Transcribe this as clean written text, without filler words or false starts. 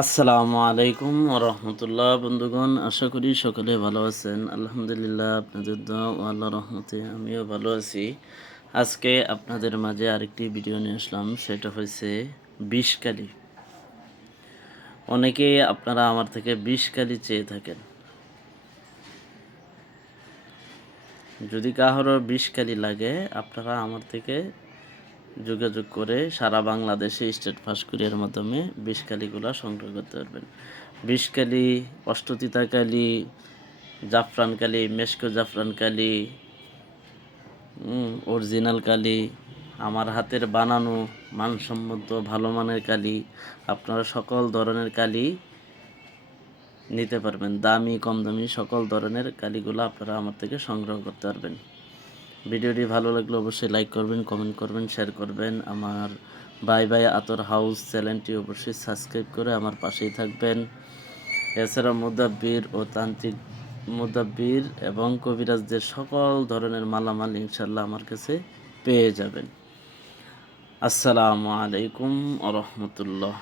আসসালামু আলাইকুম রহমতুল্লাহ বন্ধুগণ, আশা করি সকলে ভালো আছেন। আলহামদুলিল্লাহ, আপনাদের দোয়া ও আল্লাহর রহমতে আমিও ভালো আছি। আজকে আপনাদের মাঝে আরেকটি ভিডিও নিয়ে আসলাম, সেটা হচ্ছে বিষকালি। অনেকেই আপনারা আমার থেকে বিষকালি চেয়ে থাকেন। যদি কারোর বিষকালি লাগে, আপনারা আমার থেকে যোগাযোগ করে সারা বাংলাদেশে স্টেট ফাস্ট কুরিয়ার মাধ্যমে বিষকালিগুলো সংগ্রহ করতে পারবেন। বিষকালি, অষ্টতিতা কালি, জাফরান কালি, মেশকো জাফরান কালি, অরিজিনাল কালি, আমার হাতের বানানো মানসম্মত ভালো মানের কালি, আপনারা সকল ধরনের কালি নিতে পারবেন। দামি কম দামি সকল ধরনের কালিগুলো আপনারা আমার থেকে সংগ্রহ করতে পারবেন। ভিডিওটি ভালো লাগলে অবশ্যই লাইক করবেন, কমেন্ট করবেন, শেয়ার করবেন। আমার বাই বাই আতর হাউস চ্যানেলটি অবশ্যই সাবস্ক্রাইব করে আমার পাশেই থাকবেন। এছাড়া মুদাব্বির ও তান্ত্রিক মুদাব্বির এবং কবিরাজদের সকল ধরনের মালামাল ইনশাল্লাহ আমার কাছে পেয়ে যাবেন। আসসালামু আলাইকুম ওয়া রাহমাতুল্লাহ।